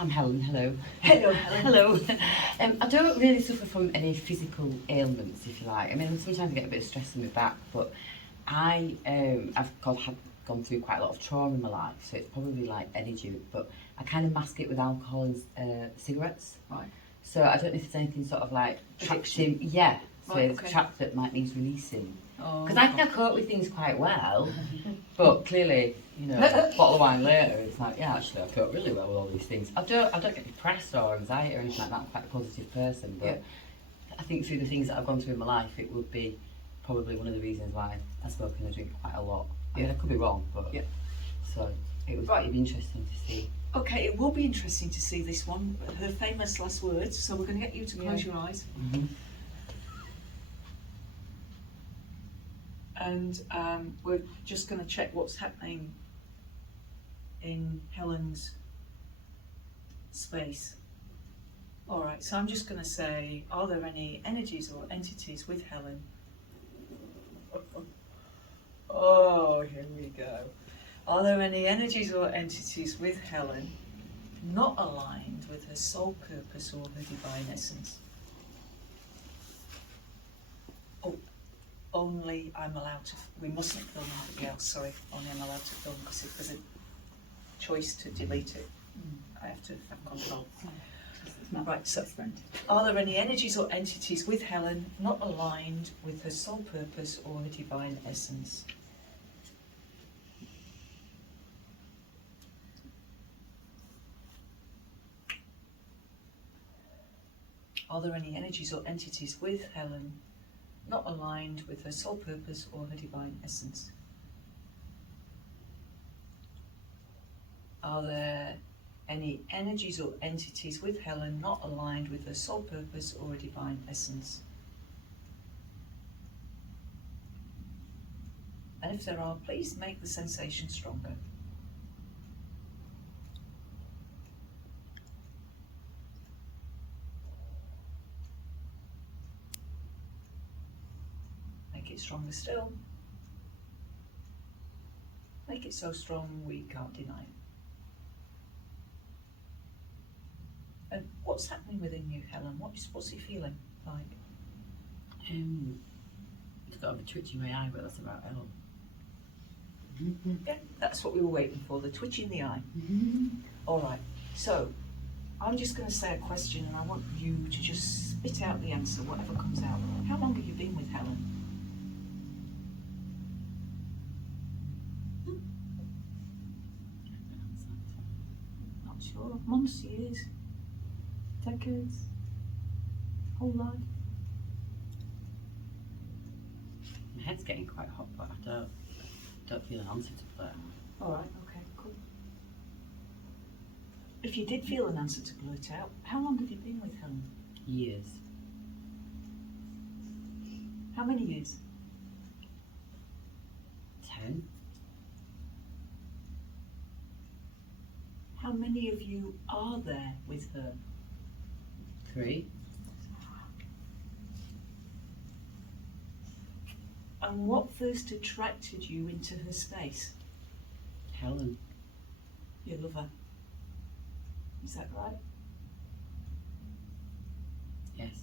I'm Helen, hello. Hello, Helen. Hello. I don't really suffer from any physical ailments, if you like. I mean, sometimes I get a bit of stress in my back, but I've gone through quite a lot of trauma in my life, so it's probably like energy, but I kind of mask it with alcohol and cigarettes. Right. So I don't know if there's anything sort of like Addiction. yeah, so Right, it's okay. trapped that might need releasing. Oh, Because I think I cope with things quite well, but clearly, a bottle of wine later, it's like, yeah, actually, I cope really well with all these things. I don't get depressed or anxiety or anything like that. I'm quite a positive person, but Yeah. I think through the things that I've gone through in my life, it would be probably one of the reasons why I smoke and I drink quite a lot. I mean, I could be wrong, but Yeah. so it'd Right. be interesting to see. Okay, it will be interesting to see this one, her famous last words. So we're going to get you to close your eyes. Mm-hmm. And we're just going to check what's happening in Helen's space. All right, so I'm just going to say, are there any energies or entities with Helen? Oh, here we go. Are there any energies or entities with Helen not aligned with her soul purpose or her divine essence? Oh, only I'm allowed to, we mustn't film anybody else, sorry, only I'm allowed to film because if there's a choice to delete it, I have to have control. Right, so are there any energies or entities with Helen not aligned with her soul purpose or her divine essence? Are there any energies or entities with Helen not aligned with her soul purpose or her divine essence? Are there any energies or entities with Helen not aligned with her soul purpose or her divine essence? And if there are, please make the sensation stronger. Make it stronger still. Make it so strong we can't deny it. And what's happening within you, Helen? What's it feeling like? It's got a bit twitch in my eye, but that's about it. Yeah, that's what we were waiting for, the twitch in the eye. All right, so I'm just going to say a question and I want you to just spit out the answer, whatever comes out. How long have you been with Helen? Not sure. Months, years, decades, whole life? My head's getting quite hot, but I don't feel an answer to that. All right, okay, cool. If you did feel an answer to blurt out, how long have you been with Helen? Years. How many years? 10. How many of you are there with her? 3. And what first attracted you into her space? Helen. You love her. Is that right? Yes.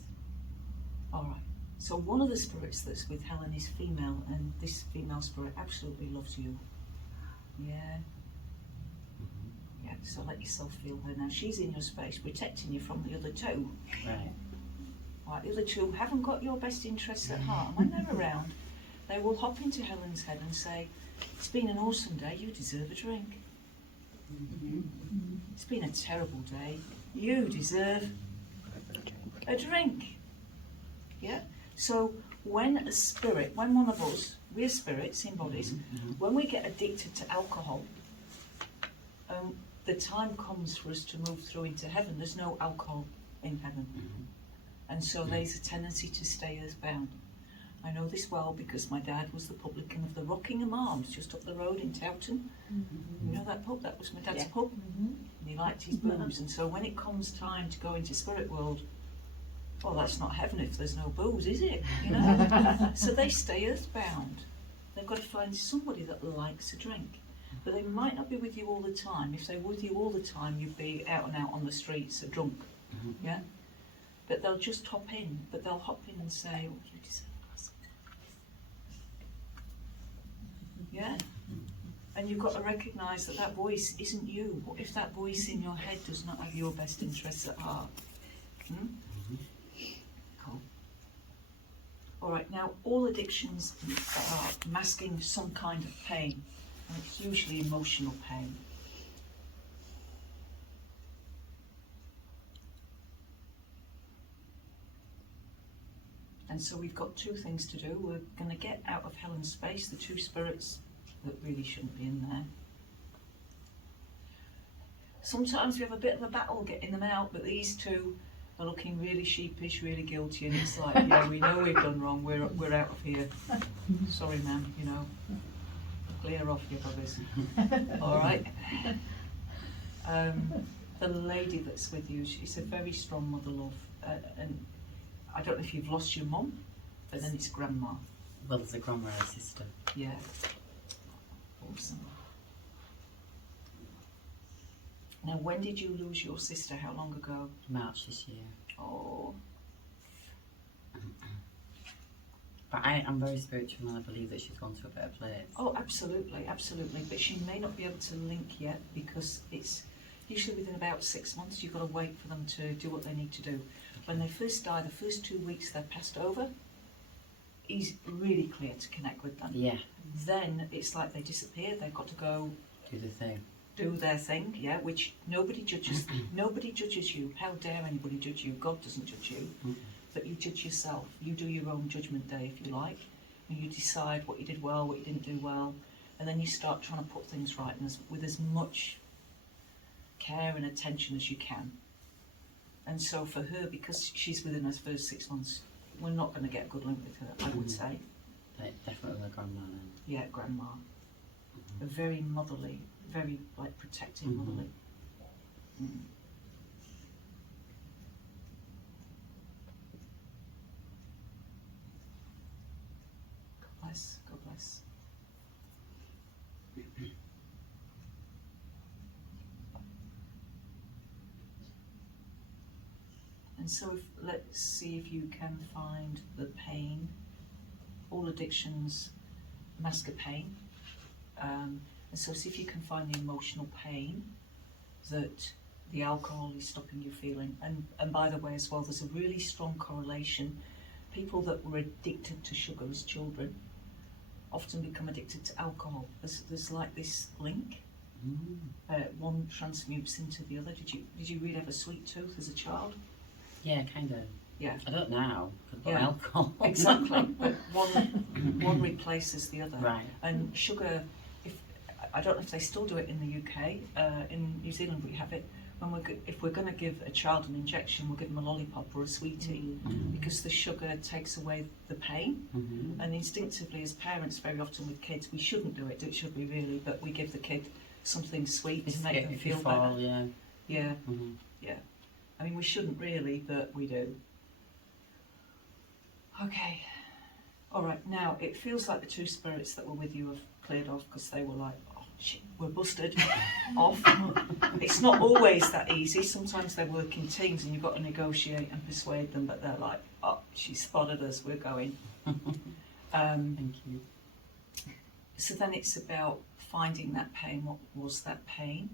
All right. So one of the spirits that's with Helen is female, and this female spirit absolutely loves you. Yeah. Yeah, so let yourself feel her now. She's in your space, protecting you from the other two. Right. Right, the other two haven't got your best interests at heart. And when they're around, they will hop into Helen's head and say, it's been an awesome day, you deserve a drink. It's been a terrible day, you deserve a drink. Yeah? So when a spirit, when one of us, we're spirits in bodies, when we get addicted to alcohol, the time comes for us to move through into heaven. There's no alcohol in heaven. And so there's a tendency to stay earthbound. I know this well because my dad was the publican of the Rockingham Arms just up the road in Towton. You know that pub? That was my dad's pub. And he liked his booze. And so when it comes time to go into spirit world, well, that's not heaven if there's no booze, is it? You know. So they stay earthbound. They've got to find somebody that likes a drink. but they might not be with you all the time. If they were with you all the time, you'd be out and out on the streets, drunk, yeah? But they'll just hop in, but they'll hop in and say, "Oh, you deserve us." Yeah? And you've got to recognise that that voice isn't you. What if that voice in your head does not have your best interests at heart? Cool. All right, now all addictions are masking some kind of pain, and it's usually emotional pain. And so we've got two things to do. We're going to get out of Helen's space the two spirits that really shouldn't be in there. Sometimes we have a bit of a battle getting them out, but these two are looking really sheepish, really guilty, and it's like, yeah, we know we've done wrong, we're out of here. Sorry, ma'am, you know, clear off your buggers. All right. The lady that's with you, she's a very strong mother love, and I don't know if you've lost your mum, but then it's grandma. Well, there's a grandma and a sister. Yeah. Awesome. Now, when did you lose your sister? How long ago? March this year. Oh. But I'm very spiritual and I believe that she's gone to a better place. Oh, absolutely, absolutely. But she may not be able to link yet because it's usually within about 6 months. You've got to wait for them to do what they need to do. When they first die, the first 2 weeks they're passed over, it's really clear to connect with them. Yeah. Then it's like they disappear. They've got to go Do the thing. do their thing, yeah, which nobody judges. Nobody judges you. How dare anybody judge you? God doesn't judge you. But you judge yourself. You do your own judgment day, if you like, and you decide what you did well, what you didn't do well, and then you start trying to put things right and with as much care and attention as you can. And so for her, because she's within her first 6 months, we're not going to get a good link with her, I would say. Definitely the grandma then. Yeah, grandma. A very motherly, very like protective motherly. God bless, God bless. And so let's see if you can find the pain. All addictions mask a pain. And so see if you can find the emotional pain that the alcohol is stopping you feeling. And by the way as well, there's a really strong correlation. People that were addicted to sugar as children often become addicted to alcohol. There's like this link. One transmutes into the other. Did you really have a sweet tooth as a child? Yeah, kind of. Yeah. I don't now, because Yeah. alcohol. Exactly, but one replaces the other. Right. And sugar, I don't know if they still do it in the UK. In New Zealand, we have it. If we're going to give a child an injection, we'll give them a lollipop or a sweetie because the sugar takes away the pain. And instinctively, as parents, very often with kids, we shouldn't do it, should we really? But we give the kid something sweet to make them feel better. Yeah. Yeah, yeah. I mean, we shouldn't really, but we do. Okay. All right. Now it feels like the two spirits that were with you have cleared off because they were like, "Oh shit, we're busted off." It's not always that easy. Sometimes they work in teams, and you've got to negotiate and persuade them. But they're like, "Oh, she spotted us. We're going." Thank you. So then it's about finding that pain. What was that pain?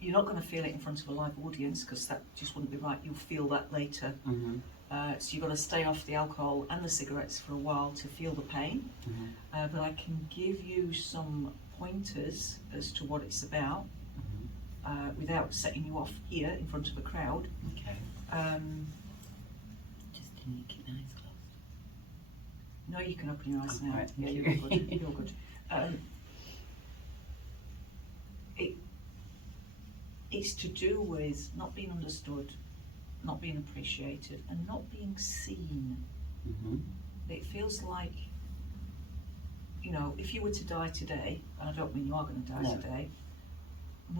You're not going to feel it in front of a live audience because that just wouldn't be right. You'll feel that later. So you've got to stay off the alcohol and the cigarettes for a while to feel the pain. But I can give you some pointers as to what it's about without setting you off here in front of a crowd. Okay. Just can you keep your eyes closed? No, you can open your eyes now. Right, Yeah, thank you're you. good. You're good. It's to do with not being understood, not being appreciated, and not being seen. It feels like, you know, if you were to die today, and I don't mean you are going to die today,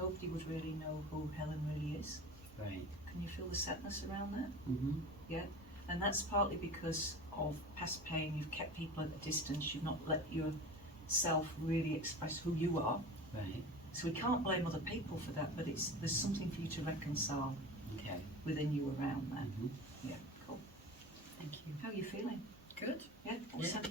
nobody would really know who Helen really is. Right. Can you feel the sadness around that? Yeah. And that's partly because of past pain. You've kept people at a distance. You've not let your self really express who you are. Right. So we can't blame other people for that, but there's something for you to reconcile Okay. within you around that. Mhm. Yeah, cool. Thank you. How are you feeling? Good. Yeah, awesome.